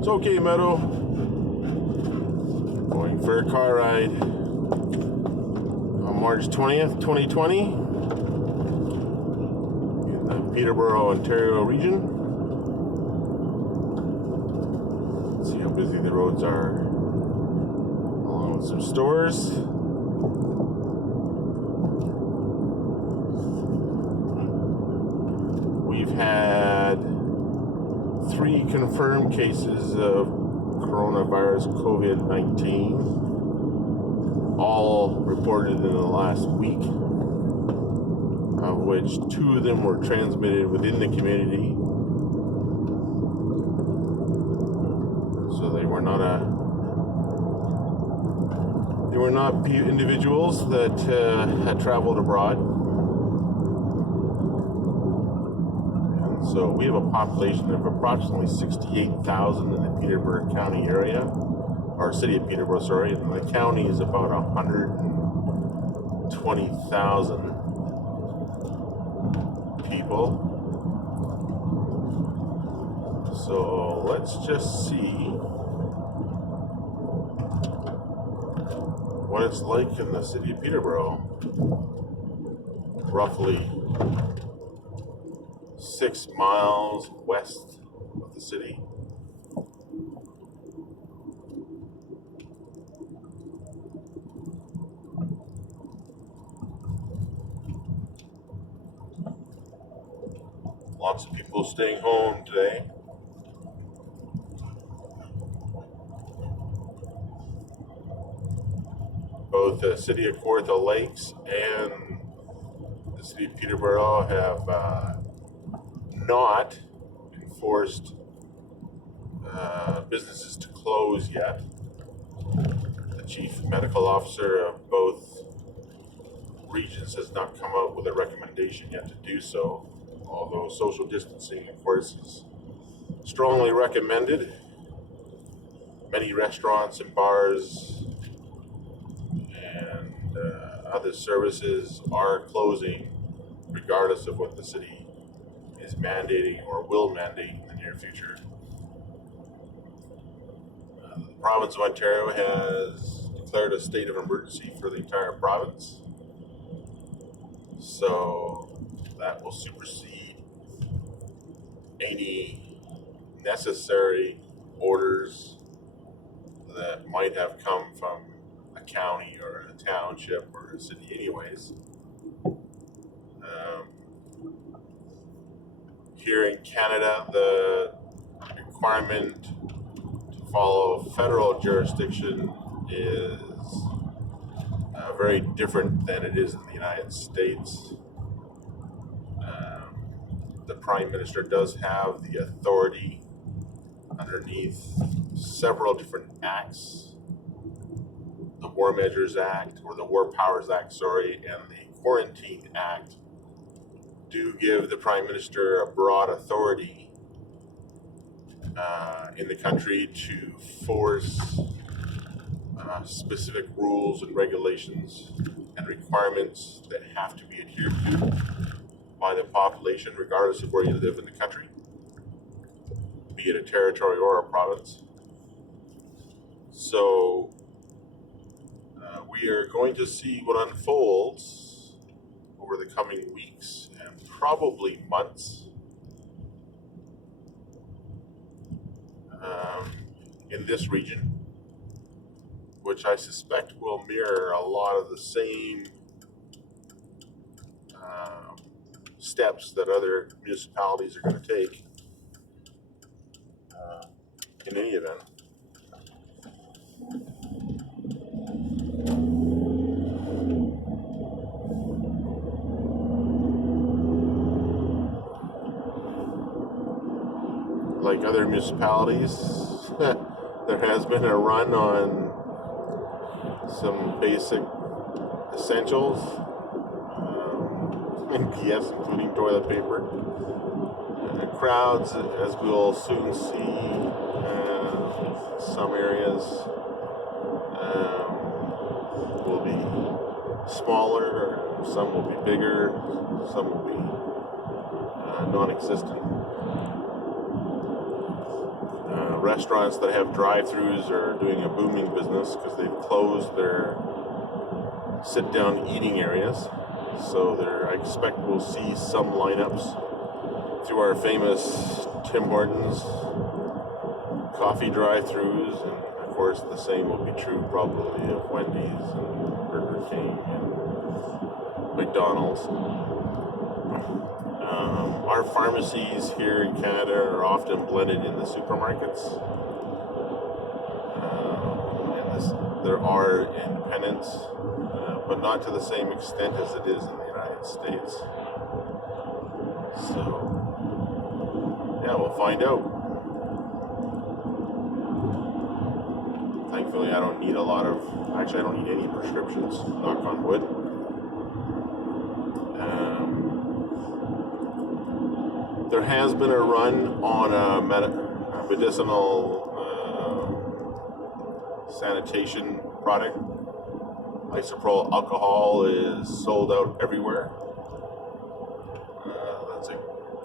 It's okay, Meadow. Going for a car ride on March 20th, 2020 in the Peterborough, Ontario region. Let's see how busy the roads are. Along with some stores. We've had 3 confirmed cases of coronavirus COVID-19, all reported in the last week, of which 2 of them were transmitted within the community. So they were not individuals that had traveled abroad. So we have a population of approximately 68,000 in the Peterborough County area, or city of Peterborough, sorry, and the county is about 120,000 people. So let's just see what it's like in the city of Peterborough. Roughly 6 miles west of the city. Lots of people staying home today. Both the city of Kawartha Lakes and the city of Peterborough have not enforced businesses to close yet. The chief medical officer of both regions has not come out with a recommendation yet to do so, although social distancing, of course, is strongly recommended. Many restaurants and bars and other services are closing regardless of what the city is mandating or will mandate in the near future. The province of Ontario has declared a state of emergency for the entire province. So that will supersede any necessary orders that might have come from a county or a township or a city anyways. Here in Canada, the requirement to follow federal jurisdiction is very different than it is in the United States. The Prime Minister does have the authority underneath several different acts, the War Measures Act, or the War Powers Act, sorry, and the Quarantine Act, do give the Prime Minister a broad authority in the country to force specific rules and regulations and requirements that have to be adhered to by the population, regardless of where you live in the country, be it a territory or a province. So we are going to see what unfolds over the coming weeks and probably months in this region, which I suspect will mirror a lot of the same steps that other municipalities are going to take in any event. Like other municipalities, there has been a run on some basic essentials, and yes, including toilet paper. Crowds, as we'll soon see, some areas will be smaller, some will be bigger, some will be non-existent. restaurants that have drive-throughs are doing a booming business because they've closed their sit-down eating areas. So I expect we'll see some lineups through our famous Tim Hortons coffee drive-throughs, and of course the same will be true probably of Wendy's and Burger King and McDonald's. Our pharmacies here in Canada are often blended in the supermarkets. There are independents, but not to the same extent as it is in the United States. So, yeah, we'll find out. Thankfully, I don't need I don't need any prescriptions, knock on wood. There has been a run on a medicinal sanitation product. Isopropyl alcohol is sold out everywhere. That's a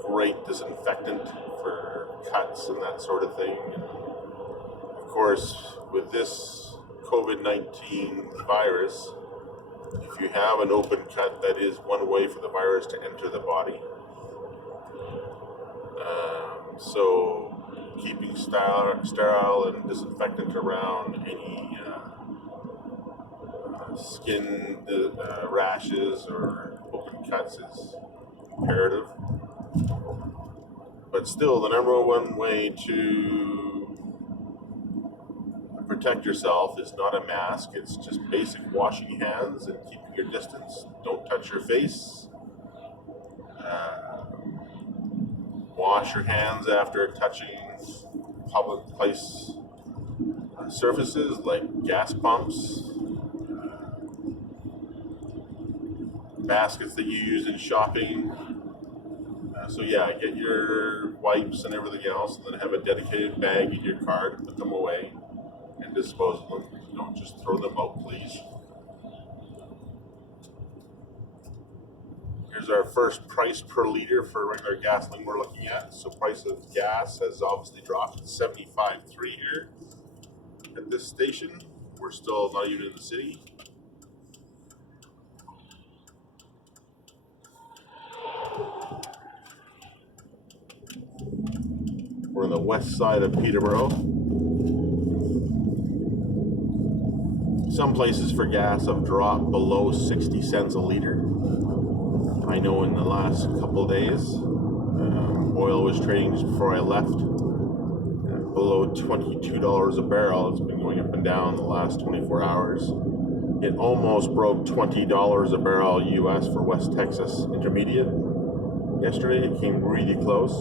great disinfectant for cuts and that sort of thing. And of course, with this COVID-19 virus, if you have an open cut, that is one way for the virus to enter the body. So keeping sterile and disinfectant around any skin rashes or open cuts is imperative. But still, the number one way to protect yourself is not a mask. It's just basic washing hands and keeping your distance. Don't touch your face. Wash your hands after touching public place surfaces like gas pumps, baskets that you use in shopping. So yeah, get your wipes and everything else, and then have a dedicated bag in your car to put them away and dispose of them. Don't just throw them out, please. Here's our first price per liter for regular gasoline we're looking at. So price of gas has obviously dropped to 75.3 here at this station. We're still not even in the city. We're on the west side of Peterborough. Some places for gas have dropped below 60 cents a liter. I know in the last couple of days, oil was trading just before I left below $22 a barrel. It's been going up and down the last 24 hours. It almost broke $20 a barrel US for West Texas Intermediate yesterday. It came really close.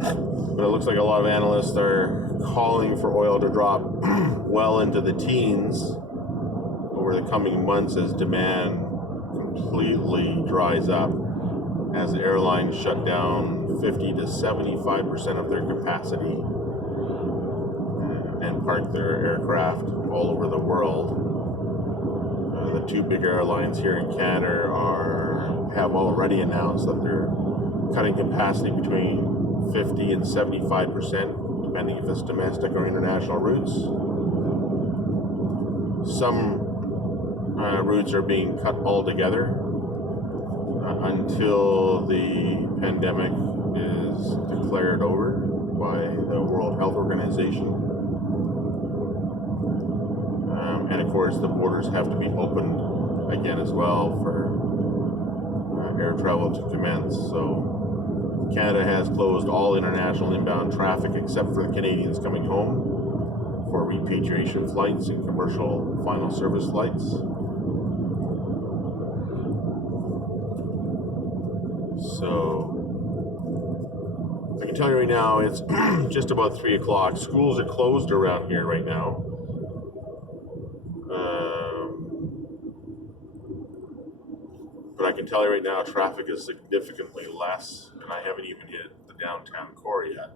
But it looks like a lot of analysts are calling for oil to drop well into the teens over the coming months as demand completely dries up, as airlines shut down 50 to 75% of their capacity and park their aircraft all over the world. The two big airlines here in Canada have already announced that they're cutting capacity between 50 and 75%, depending if it's domestic or international routes. Some routes are being cut altogether until the pandemic is declared over by the World Health Organization. And of course, the borders have to be opened again as well for air travel to commence. So Canada has closed all international inbound traffic except for the Canadians coming home for repatriation flights and commercial final service flights. So I can tell you right now, it's just about 3 o'clock. Schools are closed around here right now. But I can tell you right now, traffic is significantly less, and I haven't even hit the downtown core yet.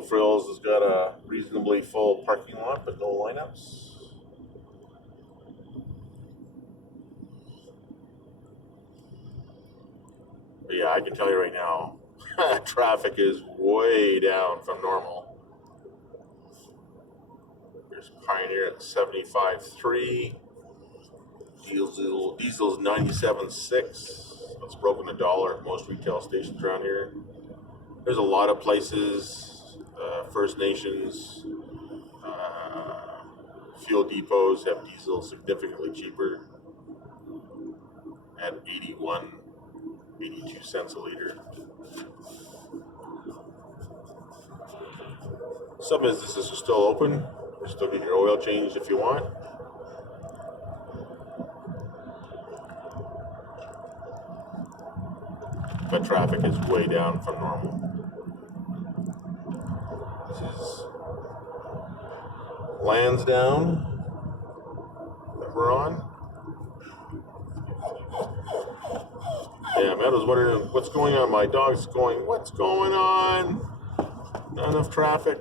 No Frills has got a reasonably full parking lot, but no lineups. But yeah, I can tell you right now, traffic is way down from normal. There's Pioneer at 75.3. Diesel's 97.6. That's broken the dollar at most retail stations around here. There's a lot of places, First Nations, fuel depots have diesel significantly cheaper at 82 cents a liter. Some businesses are still open. You still get your oil changed if you want. But traffic is way down from normal. This is Lansdowne that we're on. Yeah, Matt was wondering what's going on. My dog's going, what's going on? Not enough traffic.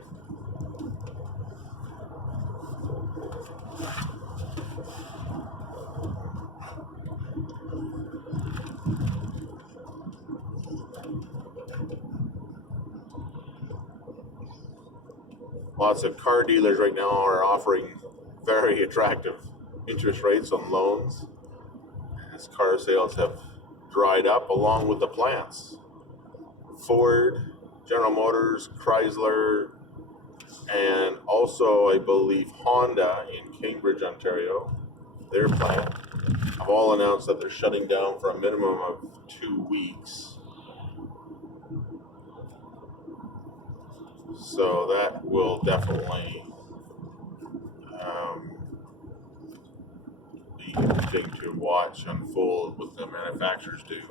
Lots of car dealers right now are offering very attractive interest rates on loans, as car sales have dried up along with the plants. Ford, General Motors, Chrysler, and also I believe Honda in Cambridge, Ontario, their plant, have all announced that they're shutting down for a minimum of 2 weeks. So that will definitely be interesting to watch unfold what the manufacturers do.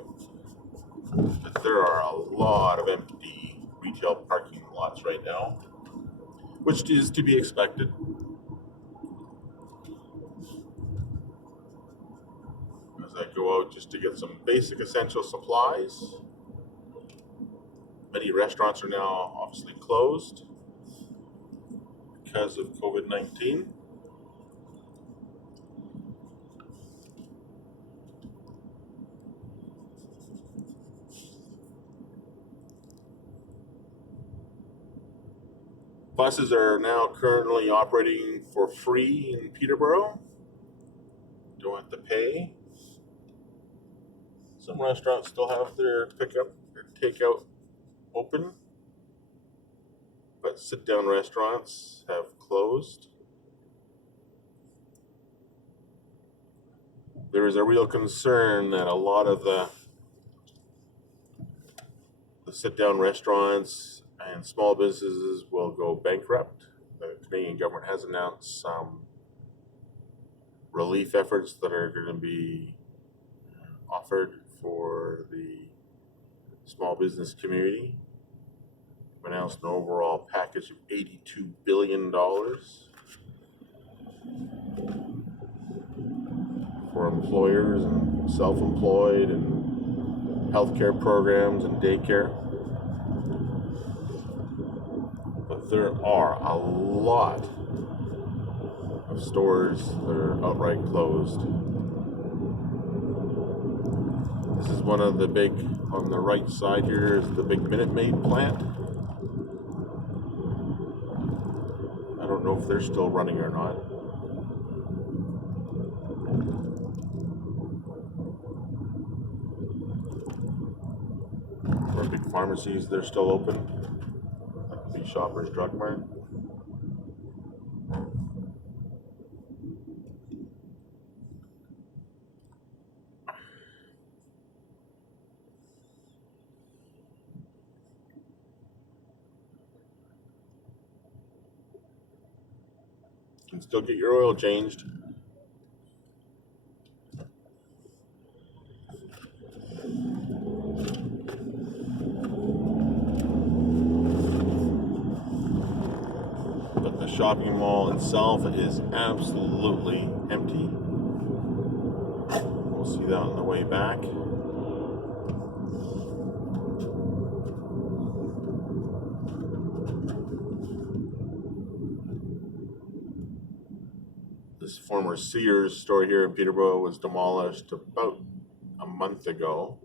But there are a lot of empty retail parking lots right now, which is to be expected. As I go out just to get some basic essential supplies. Many restaurants are now obviously closed because of COVID-19. Buses are now currently operating for free in Peterborough. Don't have to pay. Some restaurants still have their pickup or takeout open, but sit-down restaurants have closed. There is a real concern that a lot of the sit-down restaurants and small businesses will go bankrupt. The Canadian government has announced some relief efforts that are going to be offered for the small business community. We've announced an overall package of $82 billion for employers and self-employed and healthcare programs and daycare. But there are a lot of stores that are outright closed. This is one of the big, on the right side here is the big Minute Maid plant. I don't know if they're still running or not. Our big pharmacies, they're still open. Like the Shoppers Drug Mart. You can still get your oil changed. But the shopping mall itself is absolutely empty. We'll see that on the way back. former Sears store here in Peterborough was demolished about a month ago.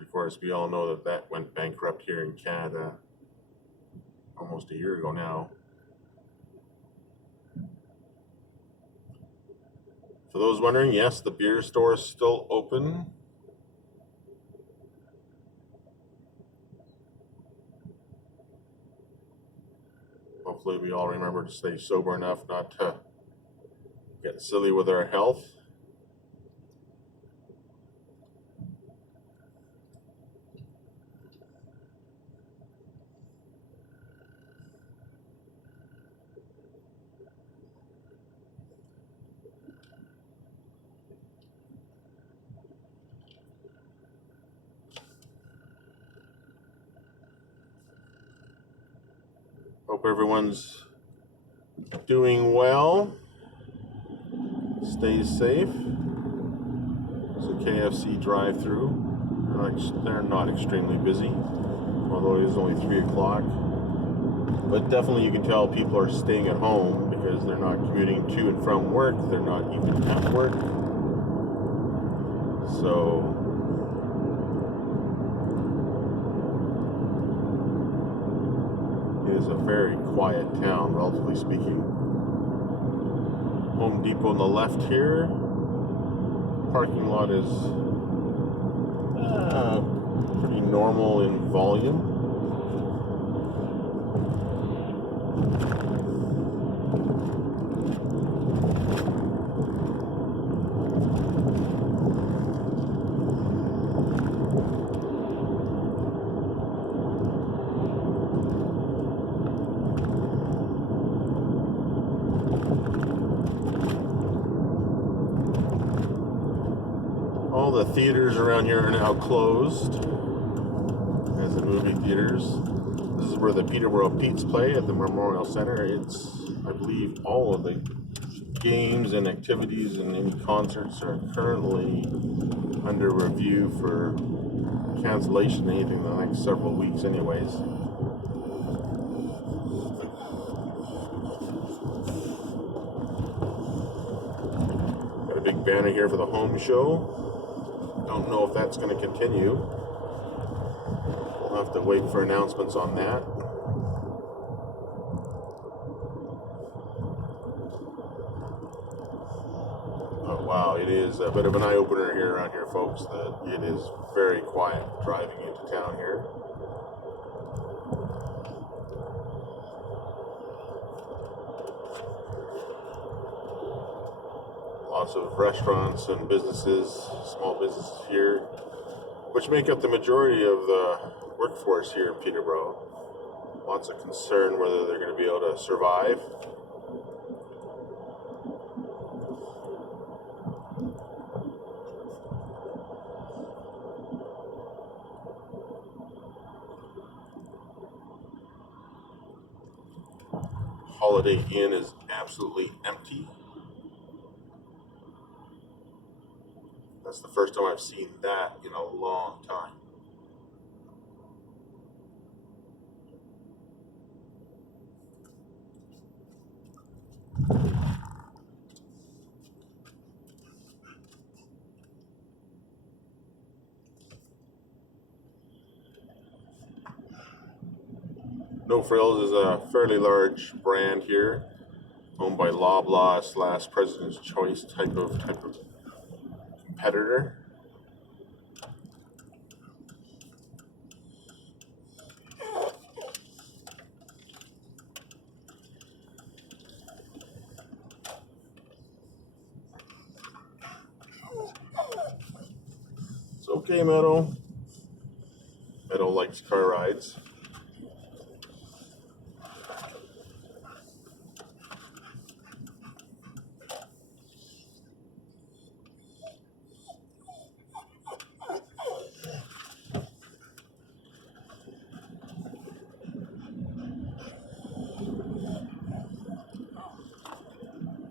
Of course, we all know that that went bankrupt here in Canada almost a year ago now. For those wondering, yes, the beer store is still open. Hopefully we all remember to stay sober enough not to get silly with our health. Hope everyone's doing well. Stay safe. It's a KFC drive-through. They're not extremely busy, although it is only 3 o'clock. But definitely you can tell people are staying at home because they're not commuting to and from work. They're not even at work. So it is a very quiet town, relatively speaking. Home Depot on the left here. Parking lot is pretty normal in volume. All the theaters around here are now closed, as the movie theaters. This is where the Peterborough Petes play at the Memorial Center. It's, I believe, all of the games and activities and any concerts are currently under review for cancellation, anything in the next several weeks anyways. Got a big banner here for the home show. Don't know if that's going to continue. We'll have to wait for announcements on that. Oh, wow, it is a bit of an eye-opener here around here, folks, that it is very quiet driving into town here. Lots of restaurants and businesses, small businesses here, which make up the majority of the workforce here in Peterborough. Lots of concern whether they're going to be able to survive. Holiday Inn is absolutely empty. That's the first time I've seen that in a long time. No Frills is a fairly large brand here, owned by Loblaw / President's Choice type of competitor. It's okay, Meadow. Meadow likes car rides.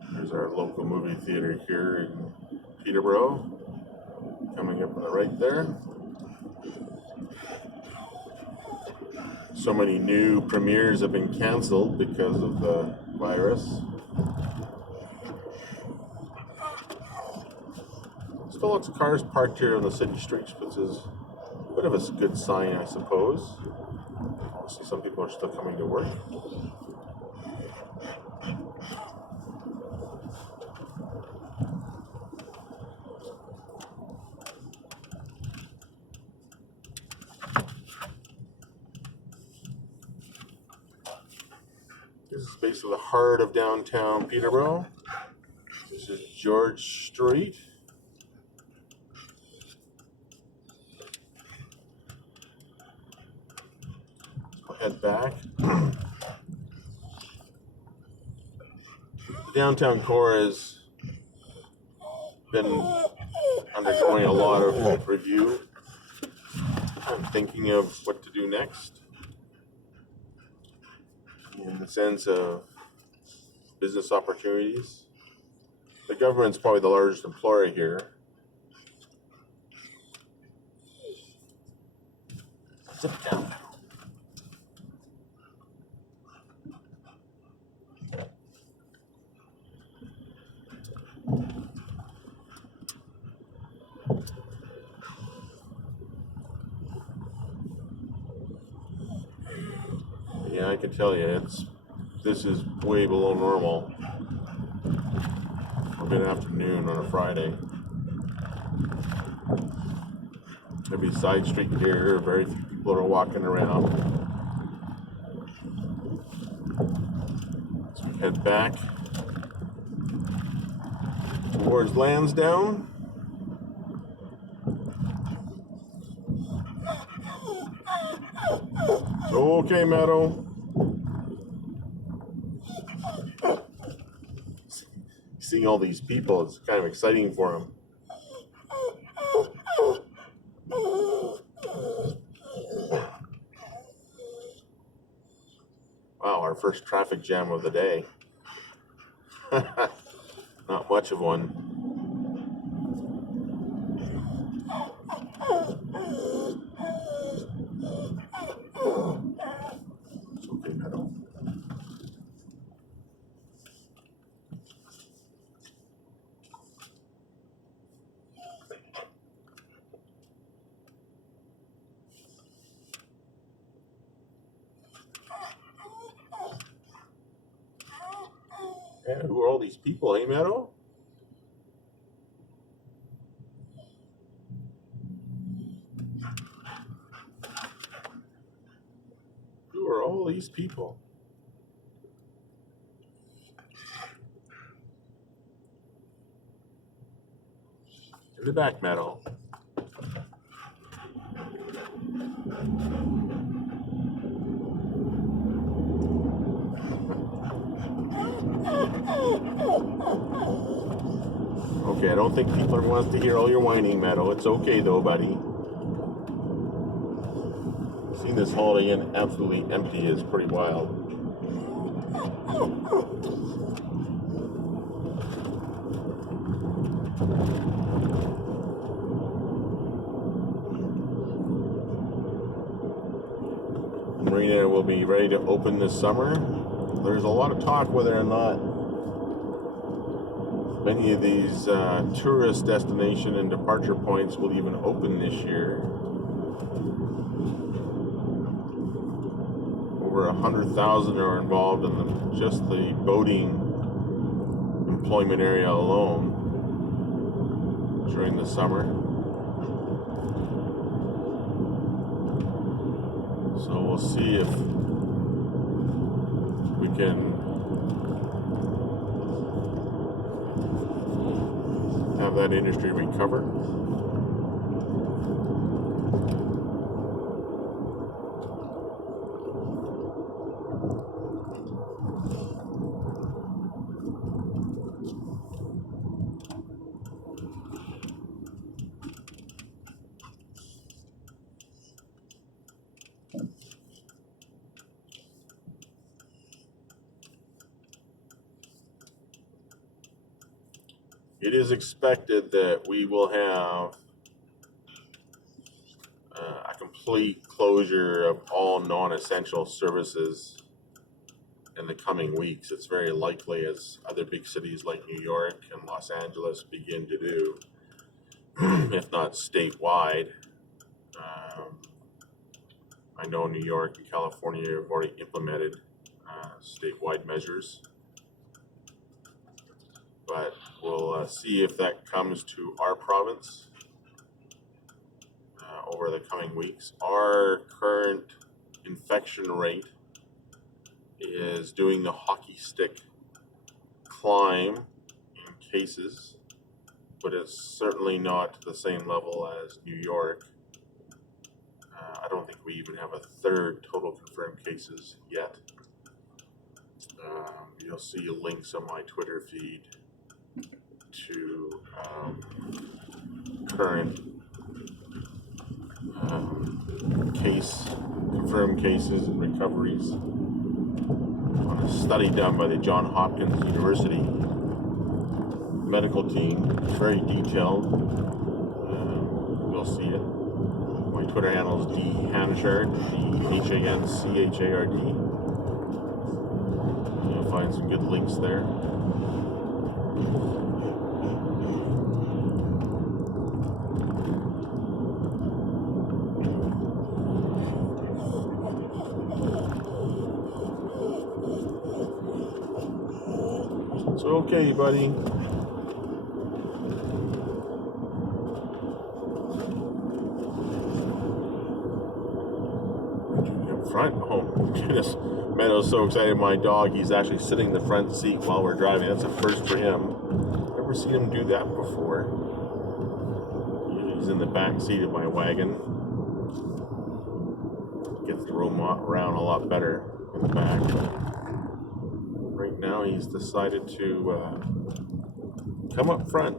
There's our local movie theater here in Peterborough, coming up on the right there. So many new premieres have been canceled because of the virus. Still lots of cars parked here on the city streets, which is a bit of a good sign, I suppose. Obviously, some people are still coming to work. This is basically the heart of downtown Peterborough. This is George Street. Let's head back. The downtown core has been undergoing a lot of review. I'm thinking of what to do next in the sense of business opportunities. The government's probably the largest employer here. Sit down. Yeah, I can tell you, this is way below normal for mid-afternoon on a Friday. Maybe side street here, very few people are walking around. So we head back towards Lansdowne. Okay, Meadow. Seeing all these people, it's kind of exciting for him. Wow, our first traffic jam of the day. Not much of one. It's okay, Meadow. Yeah, who are all these people, eh, Meadow? Who are all these people? In the back, Meadow. Okay, I don't think people wants to hear all your whining, Meadow. It's okay though, buddy. Seeing this holiday inn absolutely empty is pretty wild. Marina will be ready to open this summer. There's a lot of talk whether or not many of these tourist destination and departure points will even open this year. Over 100,000 are involved in just the boating employment area alone during the summer. So we'll see if we can have that industry recover. It is expected that we will have a complete closure of all non-essential services in the coming weeks. It's very likely, as other big cities like New York and Los Angeles begin to do. if not statewide. I know New York and California have already implemented statewide measures, but we'll see if that comes to our province over the coming weeks. Our current infection rate is doing the hockey stick climb in cases, but it's certainly not to the same level as New York. I don't think we even have a third total confirmed cases yet. You'll see links on my Twitter feed to current confirmed cases and recoveries on a study done by the Johns Hopkins University medical team. It's very detailed. You'll see it. My Twitter handle is dhanchard, DHANCHARD. You'll find some good links there. So, okay, buddy. Front? Oh, goodness. Meadow's so excited. My dog, he's actually sitting in the front seat while we're driving. That's a first for him. Never seen him do that before. He's in the back seat of my wagon. Gets to roam around a lot better in the back. Right now, he's decided to come up front.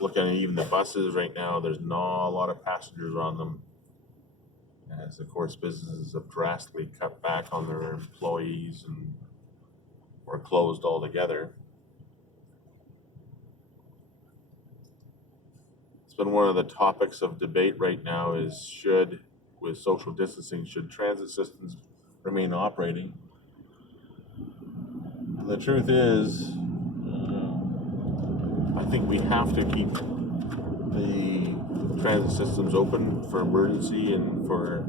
Looking at even the buses right now, there's not a lot of passengers on them, as of course businesses have drastically cut back on their employees and or closed altogether. It's been one of the topics of debate right now is with social distancing, should transit systems remain operating? And the truth is, I think we have to keep the transit systems open for emergency and for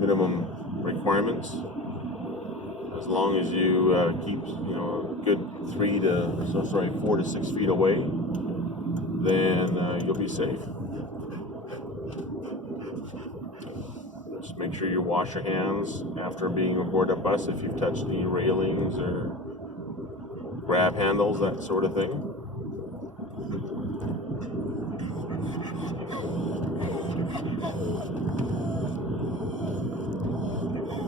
minimum requirements. As long as you keep a good 4 to 6 feet away, then you'll be safe. Just make sure you wash your hands after being aboard a bus if you've touched any railings or grab handles, that sort of thing.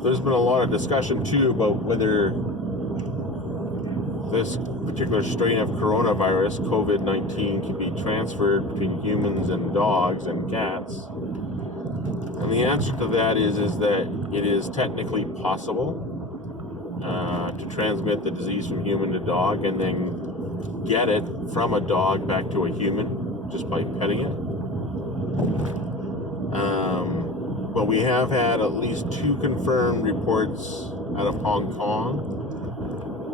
There's been a lot of discussion too about whether this particular strain of coronavirus, COVID-19, can be transferred between humans and dogs and cats. And the answer to that is that it is technically possible to transmit the disease from human to dog and then get it from a dog back to a human just by petting it. But we have had at least 2 confirmed reports out of Hong Kong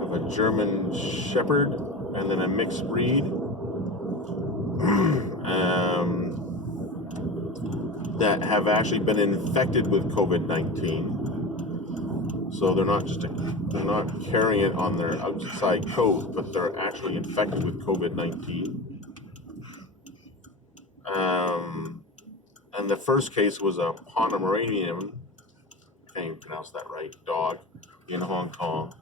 of a German Shepherd and then a mixed breed that have actually been infected with COVID-19. So they're not carrying it on their outside coat, but they're actually infected with COVID-19. And the first case was a Pomeranian, I can't even pronounce that right, dog in Hong Kong.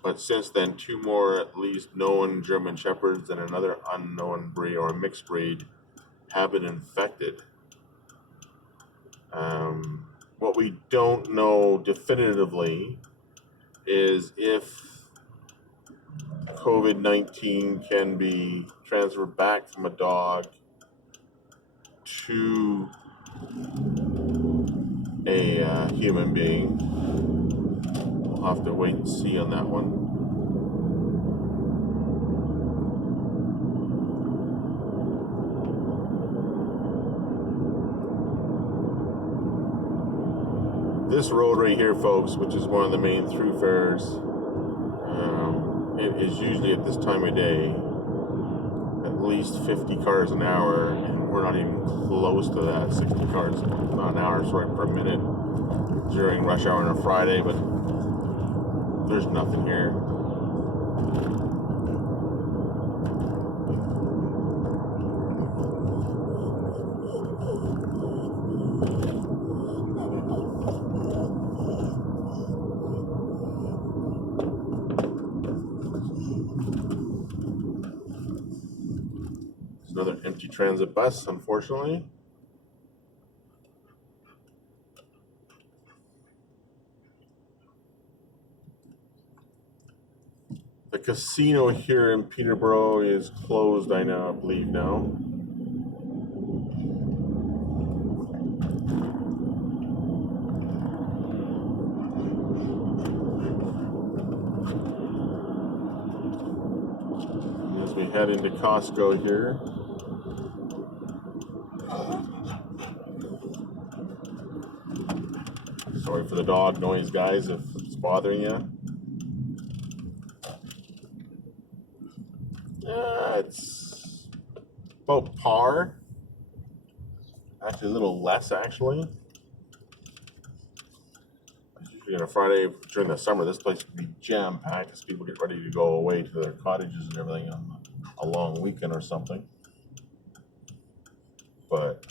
But since then, 2 more at least known German Shepherds and another unknown breed or mixed breed have been infected. What we don't know definitively is if COVID-19 can be transferred back from a dog to a human being. We'll have to wait and see on that one. This road right here, folks, which is one of the main thoroughfares, it is usually at this time of day at least 50 cars an hour, and we're not even close to that. 60 cars an hour, sorry, per minute during rush hour on a Friday, but there's nothing here. It's another empty transit bus, unfortunately. The casino here in Peterborough is closed, I believe now. As we head into Costco here. Sorry for the dog noise, guys, if it's bothering you. It's about par. Actually, a little less, actually. Usually on a Friday during the summer, this place can be jam-packed as people get ready to go away to their cottages and everything on a long weekend or something. But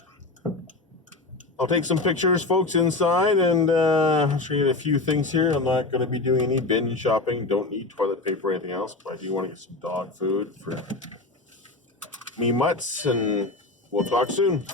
I'll take some pictures, folks, inside, and I'll show you a few things here. I'm not going to be doing any binge shopping. Don't need toilet paper or anything else, but I do want to get some dog food for me mutts, and we'll talk soon.